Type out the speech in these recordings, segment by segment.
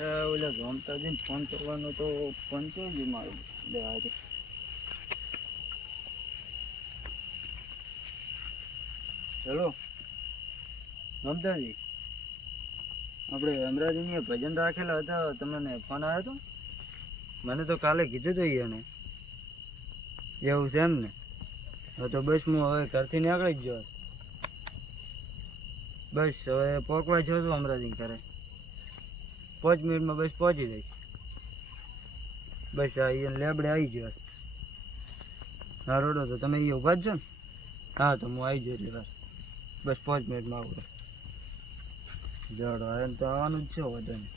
ઓલા ગમતાજીને phone કરવાનો તો phone કેમ છે મારો આજે. હેલો ગમતાજી, આપણે અમરાજીની ભજન રાખેલા હતા, તમને ફોન આવ્યો હતો? મને તો કાલે કીધું હતું એને. એવું છે એમ ને? તો બસ હું હવે ઘરથી નીકળી જ ગયો. બસ હવે પહોંચવા છો છું અમરાજી ઘરે. 5 મિનિટમાં બસ પહોંચી જઈશ. બસ અહીંયા લેબડે આવી ગયો. હા રોડો તો તમે અહીંયા ઊભા જ છો ને? હા તો હું આવી ગયો એટલે બસ 5 મિનિટમાં આવું. જડો એમ તો આવવાનું જ છે વધુ ને.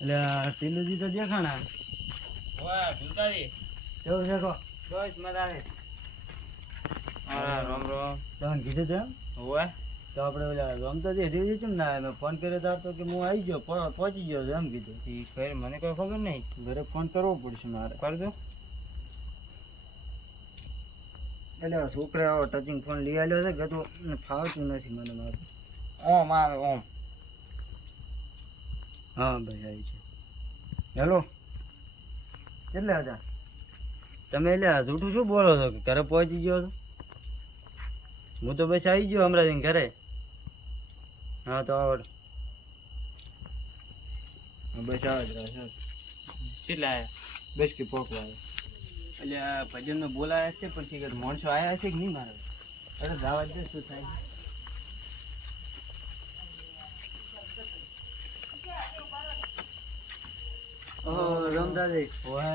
એટલે ટીલુજી તો દેખાણા. વાહ ભૂલતાજી કેવું છે કહો? બસ મજા આવે. હા રામ રામ. તમે કીધું તો એમ? ઓય તો આપણે ઓલા ગમતાજી હજી છે ને, મેં ફોન કર્યો તો કે હું આવી ગયો, પહોંચી ગયો એમ કીધું. ઈ ખબર મને કોઈ ખબર નહીં. ઘરે ફોન કરવો પડશે મારે. કર દો. એટલે છોકરા આવો ટચિંગ ફોન લઈ આવ્યો છે કે તો ફાવતું નથી મને મારું. ઓમ આવે ઓમ. હા ભાઈ આવી છે. હેલો કેટલા હતા તમે? એટલે જૂઠું શું બોલો છો કે ઘરે પહોંચી ગયો છો? હું તો બસ આવી ગયો હમણાં ઘરે. હા તો આવડ બસ આવે જ રહે. કેટલા આયા? બસ કે પોકવા આવે. એટલે આ ભજનમાં બોલાયા છે પણ શીખર માણસો આયા છે કે નહીં મારે? અરે દાવા દે શું થાય. રમદાજી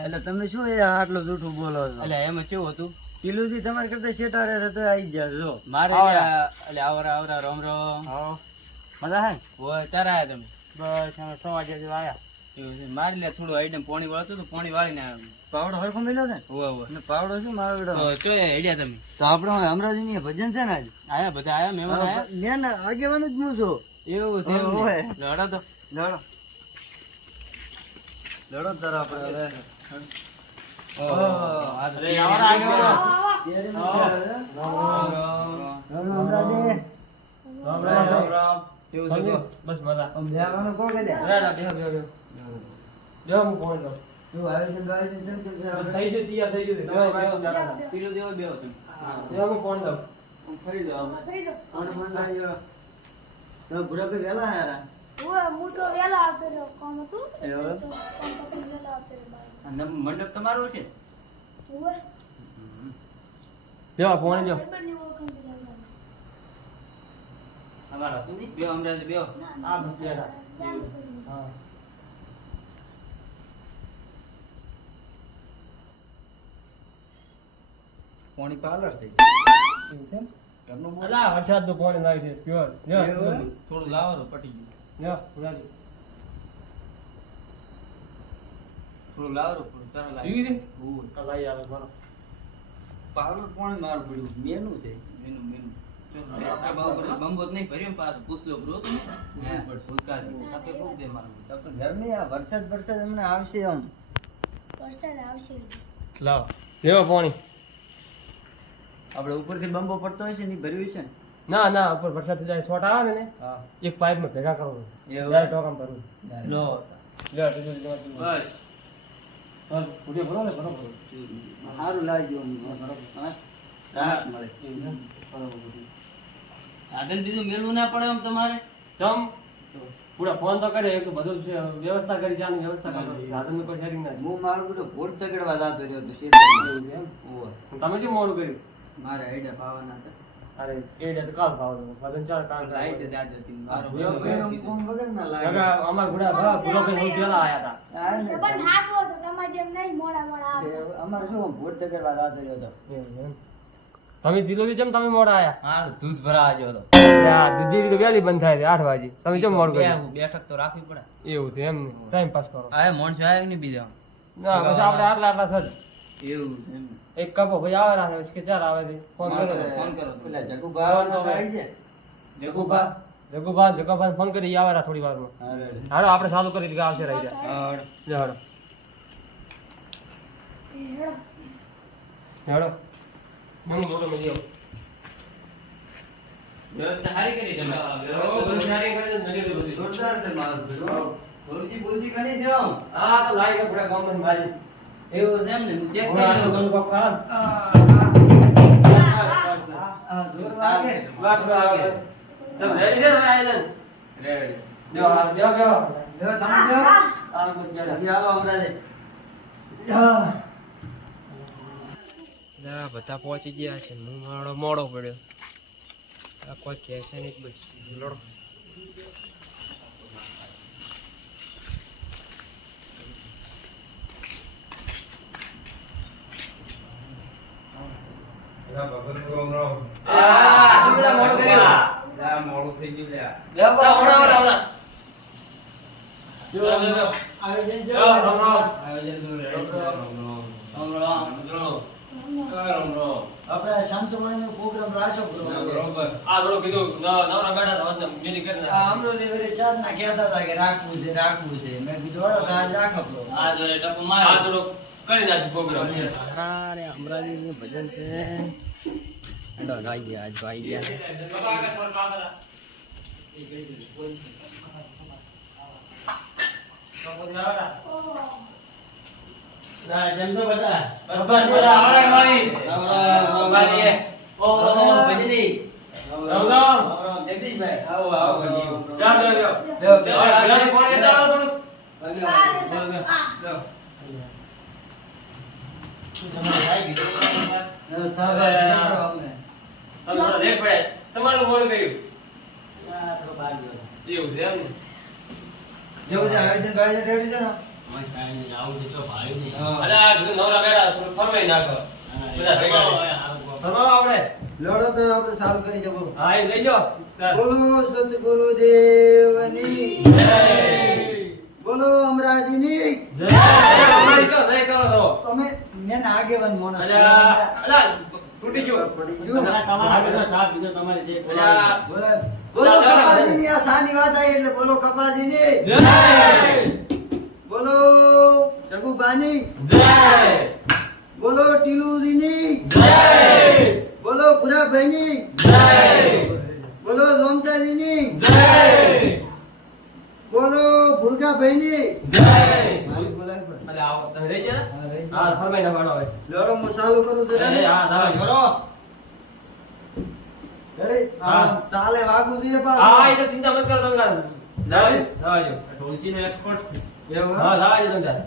એટલે તમે શું આટલું જૂઠું બોલો છો? એટલે એમાં કેવું હતું? પીલુજી તમારે કરતા શેટા રહે તો આવી ગયા જો મારે એટલે આવરા આવરા રોમ રોમ. હા મજા હે ને? ઓય ચાર આયા તમે? બસ અમે 6 વાગ્યા જેવા આયા. એવું છે. મારી લે થોડું આઈડમ પાણી વાળતું તો પાણી વાળીને આવ્યો. પાવડો હરખો મેલ્યો છે? ઓય ઓય. અને પાવડો શું મારો બેડો? તો હેડ્યા તમે? તો આપણે અમરાજીની ભજન છે ને આજે આયા બધા આયા મહેમાન આયા? મેં આગેવાન જ હું છું. એવું છે. ઓય. લડો તો લડો લડો તાર આપણે હવે. અરે આવરા આવ્યો. અમરાજી રામ રામ રામ. કેવું છે? બસ મજા. આમ લેવાનું કોણ કે દે? ના બેહો બેહો બેહો. બેહો હું ફોન કરું. તું આયોજન બાયોજન કેમ કે છે? થઈ ગયું તૈયાર થઈ ગયું. બેહો બેહો. પીલો દેવો બેહો તમે. હા બેહો હું ફોન કરું. ફરી દો આમ ફોન આવ્યો. તો બુરા ભાઈ વેલા આયા. હું તો વેલા આવતો રહ્યો કામ હતું એવું? તો કામ પછી વેલા આવતો રહ્યો. અને મંડપ તમારો છે? ઓય બેહો ફોન જો. ભાઈબંધની ઓળખાણ થી લેવાનું. અમારા તું નહીં બેહો અમરાજ બેહો. આ બસ બેઠા. હા. પાણી પાર્લર થઈ એવું છે? ઘરનું બોલ. અલા વરસાદનું પાણી લાવી છે પ્યોર. એવું? થોડું લાવો તો પટી ગયું. થોડું લાવો થોડું તરલ લાવી. એવી રીતે? લાવી આવે બરો. પાર્લર પાણી માર પડ્યું મેનું છે. Menu menu. આ બાબુ બંબો નહીં ભર્યો પાછો પૂછલો બ્રો તમે. હા ભૂલકા દે. આપે કોક દે મારું. તો ગરમી આ વરસાદ અમને આવશે આમ. વરસાદ આવશે. લાવો. લેવો પાણી. આપણે ઉપરથી બંબો પડતો હોય છે ને ઈ ભર્યું છે ને? ના ના ઉપર વરસાદ જાય છોટ આવે ને હા એક પાઇપમાં ભેગા કરો. એવું? ત્યારે ટોકમ ભરવું. લો લે બસ. બસ ઉડે ભરો ને ભરો ભરો. સારું લાગ્યું હા રાહત મળે. સાધન બીજું મેળવું ના પડે આમ તમારે? જમ પૂરા ફોન તો કરે એક તો બધું છે, વ્યવસ્થા કરી જાની વ્યવસ્થા કરો. સાધનનું કોઈ શેરિંગ ના. હું મારું બધું ભોટ તગડવા જતો રહ્યો તો શેરી એમ ઓય તમે કેમ મોડું કર્યું? મારે આઈડિયા પાવાના હતા. અરે એ તો કાલ ભાવ વજન ચાર કામ લાઈટ જ આજ હતી. મારો એવું ભાઈ કોમ વગર ના લાગે. કાકા અમાર ગુડા ભા ભૂલો ભાઈ હું પેલા આયા હતા. આ ને સંબંધ હાચવો છે તમારે જેમ નહીં મોડા મોડા આવે. અમારે શું ભોટ તગડવા જતો રહ્યો તો. તમે દીધો જેમ તમે મોડા આયા? હા દૂધ ભરાવા ગયો તો. આ દૂધી તો વેલી બંધ થાય છે 8 વાગે. તમે કેમ મોડું કર્યું? બેઠક તો રાખવી પડે. એવું છે એમ ટાઈમ પાસ કરો. આ મોણસો આવ્યો ને બીજા. ના પછી આપણે આટલા સર એવું એમ. એક કપો ભાઈ આવે રાખે કે ચાર આવે છે ફોન કરો ફોન કરો. પેલા જગુ ભાવના તો આવી જાય. જગુભા ફોન કરી આવે રા થોડી વારમાં. હાલો આપણે ચાલુ કરી દઈએ આવશે રહી જાય. હાલો હાલો મને મોટો મળી આવો. વ્યવસ્થા સારી કરી તમે. વ્યવસ્થા સારી કરી નજર બધી. છે મારું બોલજી કરી છે આમ હા તો લાઈ પૂરા ગામમાં મારી એવું છે એમ ને હું ચેક ઓલા કરી તો લઉં. ગણ કોક કર આ જોર વાગે બસ આવે તમે રેડી છે તમે આયલન રેડી જો હાથ દેવો કેવો જો તમે જો આમ કુછ બેડા હજી આવો હમણાં જ. બધા પહોંચી ગયા છે હું મારો મોડો પડ્યો આ કોઈ કહે છે નહીં બસ લડો આ બધા મોડું કર્યું મોડું થઈ ગયું લ્યા. દેવ પર હમણાં જો આયોજન છે. રામ રામ. આયોજન નું રેડી છે. રામ રામ. આપણે શાંતમણીનો પ્રોગ્રામ રાખો બરોબર આ થોડું કીધું નવરા બેઠા હતા મીટિંગ કરી આ અમરો દેવરે ચાર ના કહેતા હતા કે રાખવું છે મેં કીધું હાલો તો આજ રાખો તો આ જોડે ટપુ માર આ થોડું કરી નાખી પ્રોગ્રામ અરે અમરાજીનું ભજન છે હેડો આવી ગયા આજ આવી ગયા ના જેમ તો બધા બસ બધા આવડે ભાઈ ભાઈ ઓ ભજની રામ રામ જગદીશભાઈ આવો ભજી જાવ જાવ કોણ લેતા આવો તમારે લેટ પડે તમારું મોડું કર્યું એવું છે એમ ને જેવું છે આયોજન બાયોજન રેડી છે ને અરે આ બધું નવરા બેઠા થોડું ફરમાઈ નાખો બધા ભેગા ફરમાવો આપણે લડો તો આપણે ચાલુ કરી જવું હા એ લઈ લો બોલો સદગુરુદેવની જય બોલો અમરાજીની જય અમારી તો જય કરો છો તમે મેન આગેવાન મોણસ અલા તૂટી ગયો પડી ગયું તમારા બધો સાથ દીધો તમારી જે અલા બોલો બોલો કપાજીની આ સાની વાત આવી એટલે બોલો કપાજીની જય બોલો જગુબાની જય બોલો ટીલુજીની જય બોલો ભુરાભાઈની જય બોલો લોમતાજીની જય બોલો ભુરગાભાઈની જય બોલાય પણ. અલા આવો તમે રહી ગયા હા, રહી ગયા. હા ફરમાઈ નાખવાનો હવે લડો હું ચાલુ કરું છું અરે હા ના કરો રેડી હા. તાલે વાગવું જોઈએ હા પાછું. એ તો ચિંતા મત કરો તમે લાવજો લાવજો ઢોલચીનો એક્સપર્ટ છે એવું હા લાવજો તમે તારે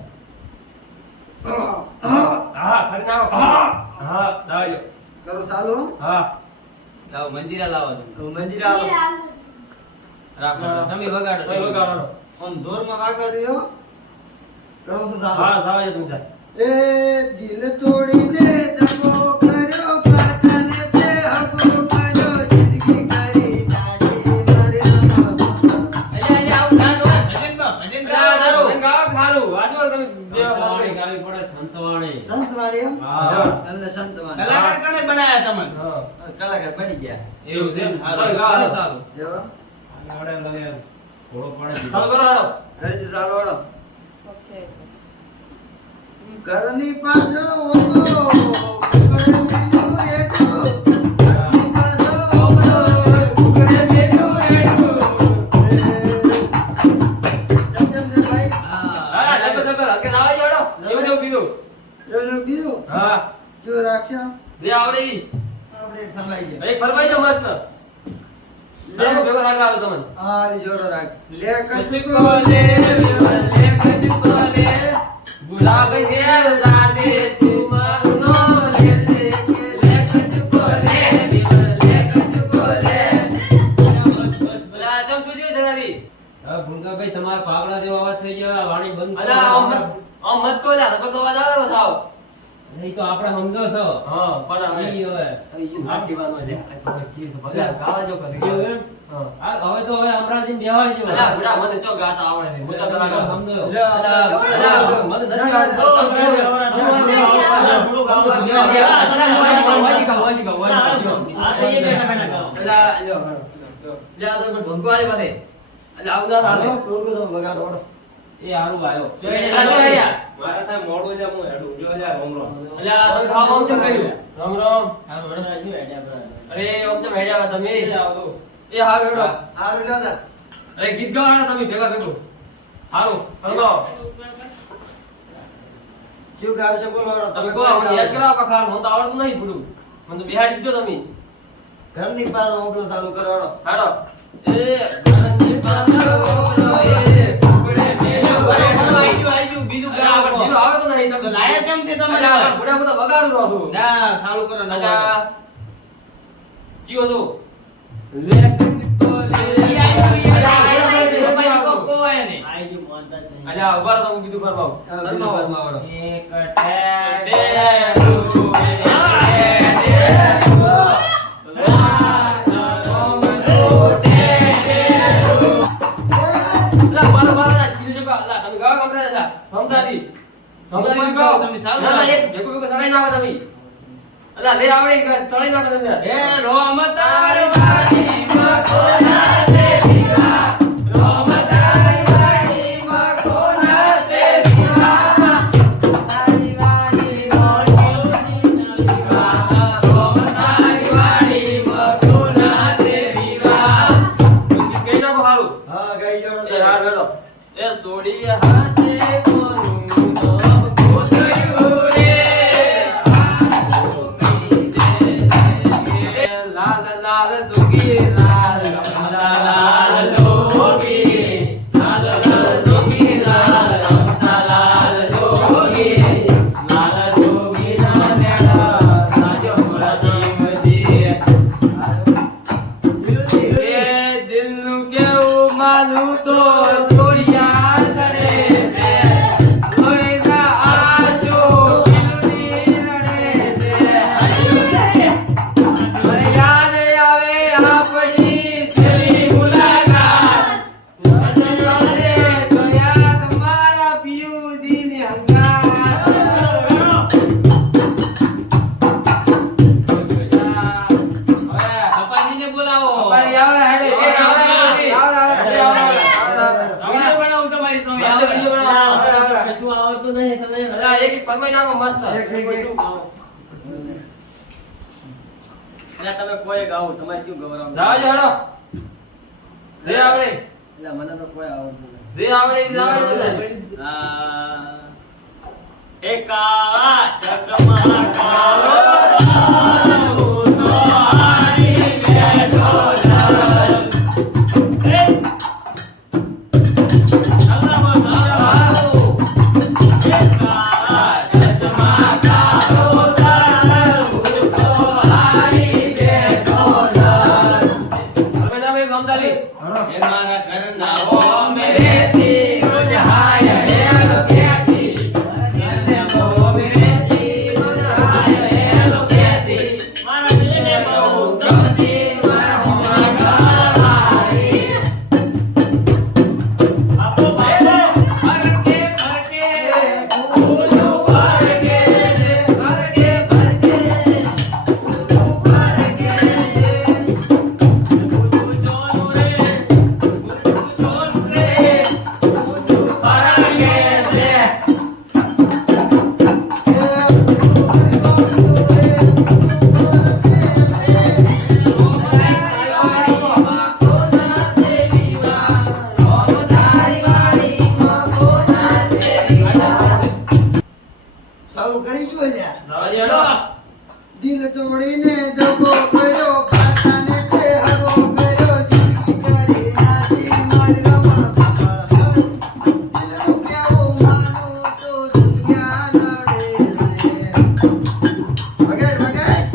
હા ફરી નાખો હા લાવજો કરો ચાલુ હો? હા લાવો મંજીરા લાવો તમે તો મંજીરા આલો. રાખો તમે વગાડો તમે વગાડો આમ જોરમાં વાગવા દ્યો. કરો છું ચાલુ. હા લાવજો તમે તારે એ દિલ તોડીને દગો કર્યો પાતાને તે હગો મળ્યો જિંદગી કરી નાશી મારે સંતવાણી એમ? હા. એટલે સંતવાણી. કલાકાર કોણે બનાયા તમને? કલાકાર બની ગયા. એવું છે એમ? હાલો, હાલો, ચાલો. એવો? ચાલો કરો હાલો. રેડી ચાલો હાલો. ઘરની પાછળ ઓમરો ઉગડે મેલું એઠું. ઘરની પાછળ ઓમરો ઉગડે મેલું એઠું. કેમ છે ભાઈ? હા, જબર જબર હકે લાવા જોડો એવું જેવું કીધું એનું બીજું હા જો રાખશો જે આવડે ઈ આપણે સંભાઈ ગયા. એક ફરમાઈ જાવ મસ્ત ચાલો ભેગો રાખવા આવો તમને આ લી જોડો રાખ. લે કચકો લે કચકો લે ગુલાબી ઘેર જાને તું મારનો લે લે કચકો લે કચકો લે. અલા ચમ સુજી જગાડી હા, ભૂલકાભાઈ, તમારા પાવડા જેવો અવાજ થઈ ગયો, વાણી બંધ કરો. અલા આમ મત કોલા નકર તો અવાજ આવે તો થાવ નહીં તો આપણે સમજો છો. હા પણ હવે ઈ હવે. નાખી વાનો છે આ તો કીધું ભગવાન ગાવા જો કરી કેવું એમ? હા હવે તો હવે અમરાજી બેહવા જો. અલા બુડા મને ચો ગાતા આવડે છે હું તો પેલા ગાતો. સમજો. લે, અલા મને નથી આવડતું. હાલો, ટોળકો તો વગાડો ઓડો. એ હારું આવ્યો. મારા ત્યાં મોડું છે, હું હેડું. જો લ્યા, રોમ રોમ. અરે ઓમ તો મેડ્યા તમે એ આવતો. એ હાલ હેડો હારું લ્યો તા. અરે ગીત ગાવાના તમે ભેગા ભેગો હાલો હલો શું ગાવ છે બોલો હેડો. તમે કહો મને યાદ કરાવો કે ખાર મને તો આવડતું નહીં પૂરું મને તો બિહાડી દીધો તમે ઘરની પાસે ઓબલો ચાલુ કરો હેડો. હાડો એ ઘરની પાસે ઓબલો એ કુકડે મેલો બીજું બીજું ગાવ આવડતું નહીં તમે લાયા કેમ છે તમારે અલ્યા, બુડા બધા બગાડું રહો છું ના ચાલુ કરો અલ્યા, જીઓ તો લેફ્ટ તો ઈ આવ્યું, કોવાય ને અલ્યા ઉભા રહો તમે કીધું કરવા ઘરમાં હેડો. એક એ રોમ તારી વાડી મકોના તે દીવા રોમ તારી વાડી મકોના તે દીવા તારી વાડી મોજુની દીવા રોમ તારી વાડી મકોના તે દીવા હા ગાઈ જોડો એ સોડી હાથે કોનું નામ કોસયું રે લાલ લાલ જોગી લાલ લાલ જોગી લાલ લાલ જોગી લાલ લાલ જોગી લાલ જોગી ના મેળા સાજો રાજીમજી એ દિલનું કેવું માનું તો છોડિયા કરે છે લોહીના આંસુ દિલની રડે છે મને યાદ આવે આપણી છેલ્લી મુલાકાત રતનવાલે જોયા તમારા પિયુજીની હંગાત પપ્પાજીને બોલાવો પપ્પાજી આવે હેડે વિડિયો બનાવું તમારી તમે આવો વિડિયો બનાવો કશું આવડતું નહીં તમે અલા એક પગમાં નાખો મસ્ત એક. અલા તમે કોઈ ગાઓ તમારે શું ગવરાવ જાવ હેડો રે આવડે એટલે મને તો કોઈ આવડતું નહીં રે આવડે એકા ચકમા કાળો હું તો હારી બેઠો મારા ઘરના ઓ મેરે થી રોજ હાય હેલો કેતી ઘરના ઓ મેરે થી રોજ હાય હેલો કેતી મારા દિલને બહુ ગમતી મારા હોમાં ગાવારી આપો ભાઈ ફરકે ફરકે ભૂલો ફરકે ફરકે ફરકે ભૂલો ફરકે ચાલુ કરી જો લ્યા. હેડો દિલ તોડીને દગો કર્યો પાટાને છે હગો કર્યો જિંદગી કરી નાખી મારી રમણ પાપડ એનું કેવું માનું તો દુનિયા નડે છે વગાડ વગાડ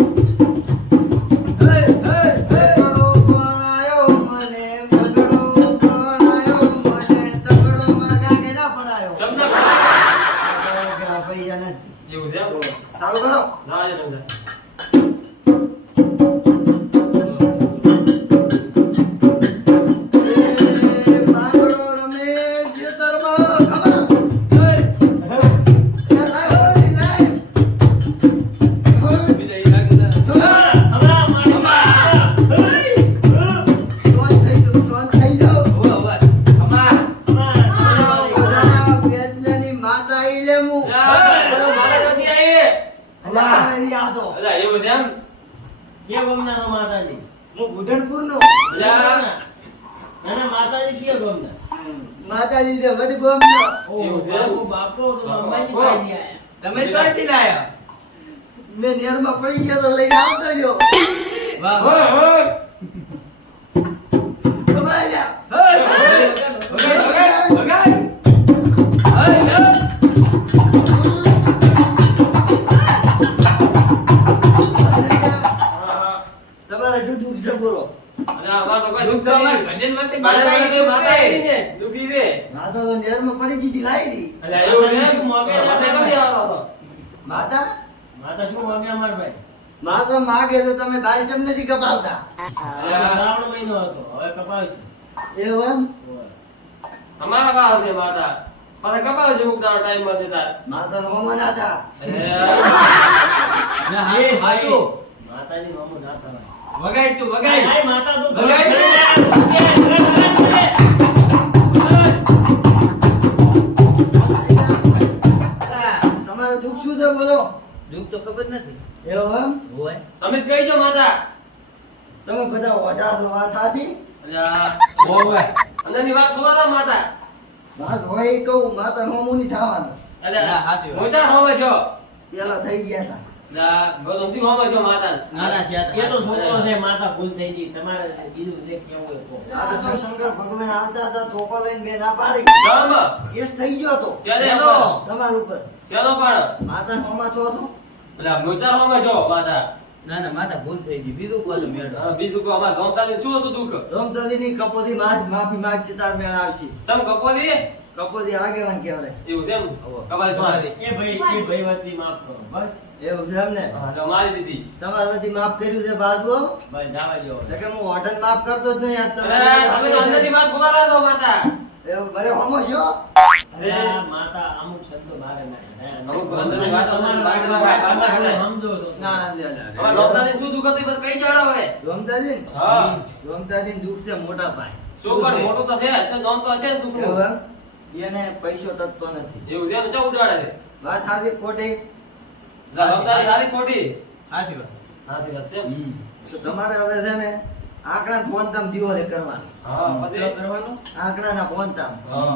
તગડો બનાયો મને તગડો બનાયો મને તગડો માં ડાગે ના પડાયો તમને પૈયા નથી એવું છે બોલો ચાલુ કરો ના આજે તમને માંગડો રમે ખેતરમાં ખબર માતા ઈ લેમું મારા નથી આવી અલા, આ તો માતાજી કયો ગમના માતાજી જે વડ ગોમનો. એવું છે બાપો તો અંબાજી પાડી આયા તમે ક્યાંથી લાયા? મેં નેરમાં પડી ગયા તો લઈને આવતો જો. વાહ વાહ. કમાઈ જા. તમારે શું દુઃખ છે બોલો? અને અમાર તો કોઈ દુઃખ દુઃખ તો અમારે નહીં. ભજનમાંથી માતાજી માતાજી ને દુઃખી છે. માતા તો નેરમાં પડી ગઈ હતી લાઈ એટલે એવું છે. શું મોગે માથે ના કદી આવવાનો? માતા માતા શું મોગે અમાર ભાઈ માતા માગે તો તમે બાઈ ચમ નથી કપાવતા. શ્રાવણ મહિનો હતો હવે કપાવશે એવું એમ? અમારા ભાવ છે માતા. પાછા કપાવ છે ઉગતાનો ટાઈમ મળશે તાર. માતા નો હોમો ના હતા. ના હાસુ હાસુ. માતાજી મામો ના થવાય વગાડ તું વગાડ. આય માતા તો વગાડ. તમારે દુઃખ શું છે બોલો? દુઃખ તો ખબર નથી. એવું એમ? હોય. તમે જ કહી દો માતા. તમે બધા ઓઢા તો વાત સાચી? એટલે આ હોય. અંદરની વાત બોલો માતા. વાત હોય એ કહું, માતા હોમું નહીં થવાનું. એટલે હા, સાચી વાત. મોટા હોવે છો. પેલા થઈ ગયા હતા. એટલે આ ગૌતમથી હોવે છો માતા. ના ના ત્યાં એ તો છોકરો છે માતા ભૂલ થઈ ગઈ તમારે બીજું જે કેવું હોય કહો. આ તો શંકર ભગવાન આવતા હતા ધોકો લઈને બે ના પાડી. જમ. કેસ થઈ ગયો તો ચાલે ચાલો. તમારા ઉપર. ચાલો પણ. માતા હોમા છો છો? એટલે આ મોટા હોવે છો માતા. ના ના માતા ભૂલ થઈ ગઈ. બીજું કોઈ મેળો. હા, બીજું કો અમાર ગમતાની શું હતું દુઃખ? રમતાદીની કપોદી માફી માંગશે તાર મેળ આવશે. તમ કપોદી કપોદી આગેવાન કહેવાય. એવું છે એમ? કપાળી તમારી. એ ભાઈ વતી માફ કરો બસ એવું છે એમ ને? હા, તો મારી દીધી. તમારા વતી માફ કર્યું છે બાજુ. બસ જાવા દો એટલે કે હું ઓર્ડર માફ કરતો જ નહીં. આ અરે, તમે તો અંદરની વાત બોલાવા દો માતા. એવું ભલે હોમો છો? અરે, આ માતા અમુક શબ્દો બહાર નાખે અમુક અંદરની વાત અંદરની બહાર ના કાઢે. સમજો તો ના અમાર ગમતાની શું દુઃખ હતું એ બધું કઈ જાડો હવે? રમતાજી હા. રમતાજી દુઃખ છે મોટા પાય. શું પણ મોટું તો છે, હશે, નામ તો હશે જ દુઃખનું. એવું એમ? એને પૈસો ટકતો નથી. એવું છે એમ, ચા ઉડાડે છે? વાત સાચી ખોટી? લા, ગમતાની સારી ખોટી? સાચી વાત. સાચી વાત છે. તો તમારે હવે છે ને આંકડા ફોનતામ દિવાલે કરવાનું. હા, પછી? કરવાનું. આંકડાના ફોનતામ હા,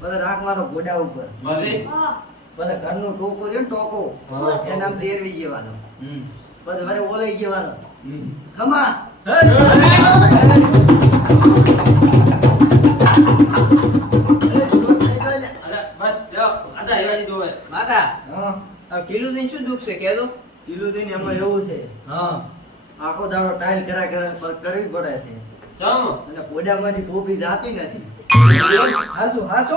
પછી રાખવાનો ઘોડા ઉપર. પછી? હા પછી ઘરનું ટોકો છે ને ટોકો હા. એનામ દેરવી જવાનો. હમ. પછી વરે ઓલાઈ જવાનો. હમ. ખમા અરે, બસ, લ્યો, આજા એવા જ જોવે. માતા હા આ કિલો દિન શું દુઃખ છે કહેજો. ઢીલું થઈને એમાં એવું છે હા. આખો દાડો ટાઈલ કરવી પડે છે ચમ. અને પોડામાંથી ટોપી જાતી નથી. હાસુ હાસુ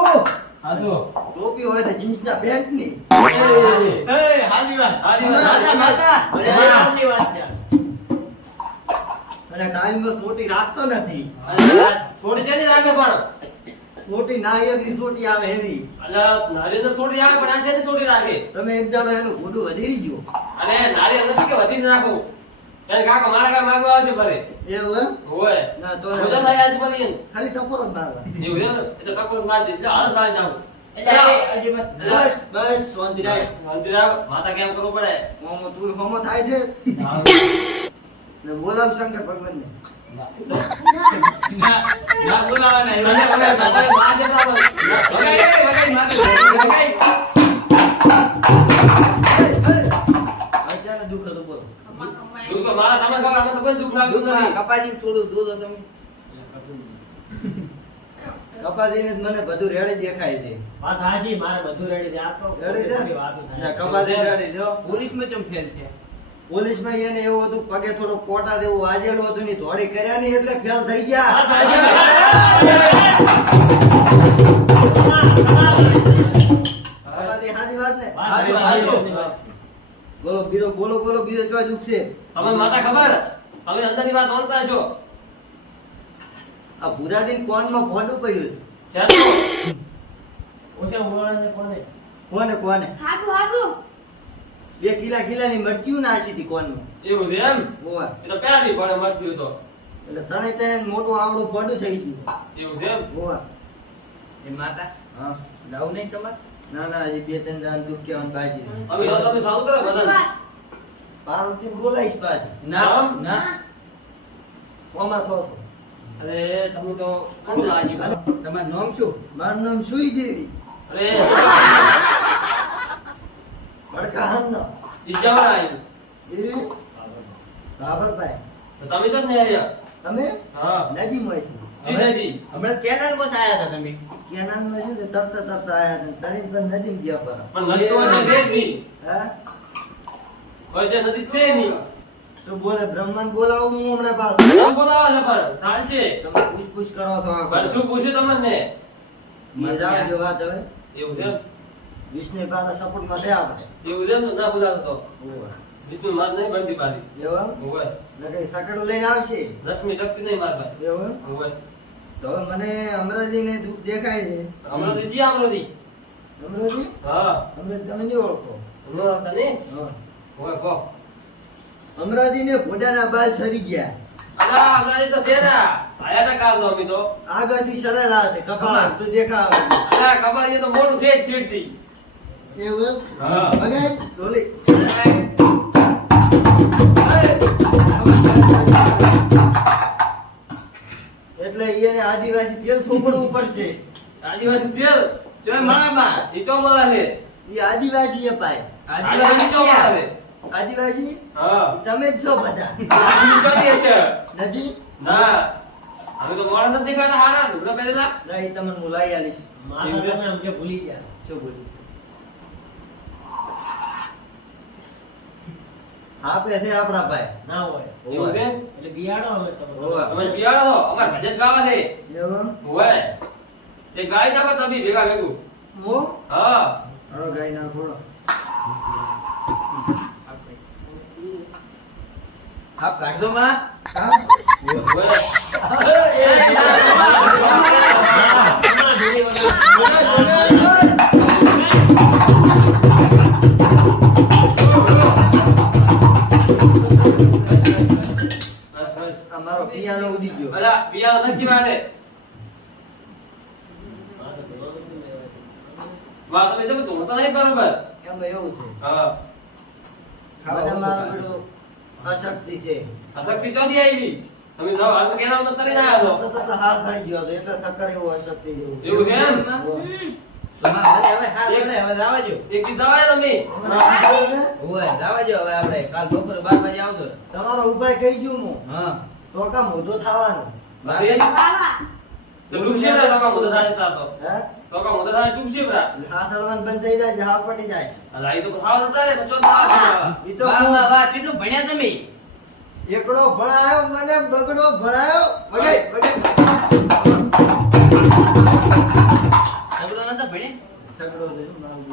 હાચો. ટોપી હોય તો જીન્સના પેન્ટની. એ હાજી વાત. હારી વાત, માતા હારી વાત. માતા સાચી વાત છે અને ટાઈમમાં સોટી રાખતો નથી. અરે, થોડી ચેની રાખે પણ? સોટી નાયરની સોટી આવે એવી. અલા, નારિયેળ તો થોડી રાખે પણ આ શેની થોડી રાખે? તમે એક દાડો એનું ઘોડું વધેરી ગયો. અને નારિયેળ નથી કે વધીને રાખું. ત્યારે કાકા મારા કાંઈ માંગવા આવશે ફરી. એવું એમ? હોય. ના તો બધા થાય આજ ફરી એમ. ખાલી ટપોરો જ મારવા. એવું એમ? એ તો ટકોર મારી દઈશ. લ્યો, હાલ બહાર જાઉં. હજી વાત બસ બસ શાંતિ રાખ. શાંતિ રાખ. માતા કેમ કરવું પડે? હોમો તું હોમો થાય છે ને બોલાવ શંકર ભગવાનને. ના ના બોલાવાના. માતાને માર દેતા હોય. વગાડ વગાડ માતા વગાડ. અચાનક દુઃખ હતું બોલો. દુઃખ તો મારા તમે ખબર, આમાં તો કોઈ દુઃખ લાગતું દુઃખ નથી. કપાજી થોડું દૂધ તમે. કપાજીને જ મને બધું રેડી દેખાય છે. વાત હાચી મારે બધું રેડી છે આ તો રેડી છે? ખોટી વાતો ના, થાય કપાજી રેડી જો. પોલીસમાં ચમ ફેલ છે. પોલીસમાં એને એવું હતું પગે થોડો કોટા જેવું વાજેલું હતું ની ધોળી કર્યા નહીં એટલે ફેલ થઈ ગયા. વાત હાચી. કપાજી સાચી વાત ને? વાત હાચી. બોલો બીજો જો દુઃખ છે. તમને માતા ખબર? તમે અંદરની વાત ઓળખતા છો. આ ભુરાજીને કોનમાં ભોંડું પડ્યું છે. છે તો? ઓછા ઉડાડે કોને કોને હાસુ હાસુ 2 કિલાની મરચીયું નાખી હતી કોનમાં. એવું છે એમ? ઓવા. એ તો પેલા નહીં પડે મરસી તો. એટલે ત્રણે મોટું આવડું ભોંડું થઈ ગયું. એવું છે એમ? ઓવા. એ માતા હા લાવું નહીં તમારે. ના ના હજી 2-3 દાન દુઃખ કહેવાનું બાકી છે. હવે તો તમે ચાલુ કરો બધા. પાર્વતી બોલાઈશ પાછી. ના ના. કોમાં છો છો? અરે તમે તો કોણ લાગ્યું? તમારું નામ શું? મારું નામ સુઈ દેવી. અરે વડકા હાંનો. ઈ જવર આવ્યું. દેવી. બાબરભાઈ. તો તમે તો જ નહીં આવ્યા. તમે હા નદીમાં છો. સીધાજી. હમણાં કેનાલ માં આયા હતા તમે કેનાલમાં છે ને તરતા આયા હતા. તરીને પણ નદીમાં ગયા પર. પણ નદી તો વચ્ચે છે જ નહીં. હા? વચ્ચે નદી છે નહીં. તો બોલે બ્રહ્માંડ બોલાવું હું હમણાં પાછો. કેમ બોલાવો છો પણ? ચાલશે. તમે પૂછપૂછ કરો છો આ પણ શું પૂછ્યું તમને? મજા જો વાત હવે એવું છે? વિષ્ણુ પાસે સપોર્ટમાં દે આપણે. એવું છે ને? ના બોલાવતો તો. ઓવે. વિષ્ણુ માર નહીં બનતી પાછી. એવું? હોય. ને કઈ સકડું લઈને આવશે. રશ્મિ ટકતી નહીં માર પાસે. એવું? હોય. તો હવે મને અમરાજીને દુઃખ દેખાય છે. હમણાં તો જી આમરોથી. અમરાજી? હા. અમરાજી તમે નહીં ઓળખો. હમણાં હતા ને? હા. હોય કહો. અમરાજીને ઘોડાના બાલ સરી ગયા. અલા હમણાં તો છે ને. આયા તા કાલ તો અમે તો. આગળથી સરેલા છે કપાળ તો દેખાવ. અલા કબાડી તો મોટું છે જ ચીડથી. એવું? હા. ભગાય ઢોલી. એટલે એને આદિવાસી તેલ થોપડવું પડશે. આદિવાસી તેલ. જોય મારામાં. ઈ તો મળે છે. એ આદિવાસી અપાય. આદિવાસી તો મળે છે. આદિવાસી હા. તમે જ છો બધા. આદિવાસી કરીએ છે. નથી? ના. અમે તો મોડા નથી દેખાતા હારા ઢુકડા પહેરેલા. ના એ તમને હું લાવી આલીશ. એવું છે? અમને ભૂલી ગયા શું બોલી? આપે છે આપણા ભાઈ. ના હોય એવું છે? એટલે બિયાડો અમે હોવે. તમે બિયાડો છો અમાર ભજન ગાવા છે. એવું? હોય. તે ગાઈ નાખો તમે ભેગા ભેગું. મો? હા. હાલો ગાઈ નાખો થોડો. આપ કાઢો માં. હા? હોય. બસ બસ. અમારો પિયાનો ઉડી ગયો. અલા બિયાડો નથી મારે. વાહ તમે જમ તો હોતા નહીં બરોબર. એમાં એવું છે. હા. બધા મારો બેટો અશક્તિ છે. અશક્તિ ચોથી આવી. તમે જાઓ હાલ કેના મત કરી ના આવ્યો. તો હાથ સડી ગયો હતો એટલે સક્કર એવું અશક્તિ જેવું. એવું છે એમ? હવે હાથ હવે જાવા જો એક દી દવાય તમે. ઓય જાવા જો હવે આપણે કાલ બપોરે 12 વાગે આવજો તમારો ઉપાય કહી ગયું હું. હા તો કા મોઢો થવાનું. વાવા. તો ડૂબશે રે બાબા મોઢા થાય તો. હે? તો કા મોઢા થાય ડૂબશે બ્રા. હાથ હલવાનું બંધ થઈ જાય જહાજ પડી જાય. અલા ઈ તો ખાવ તો ચાલે પણ ચોથા આવે. ઈ તો વાહ વાહ વાહ કેટલું ભણ્યા તમે એકડો ભણાયો મને બગડો ભણાયો. વગાઈ વગાઈ. સગડો નતો ભણ્યા સગડો છે મારું.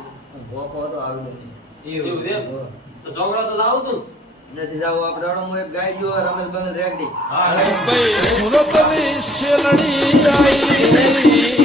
ભોકો તો આવ્યો નથી. એવું છે? તો ચોકડો તો લાવું તું. નથી જાવ આપણે અડો એક ગાય જો રમેશ બને રેગડી. હા. સુરતની શેલડી આઈ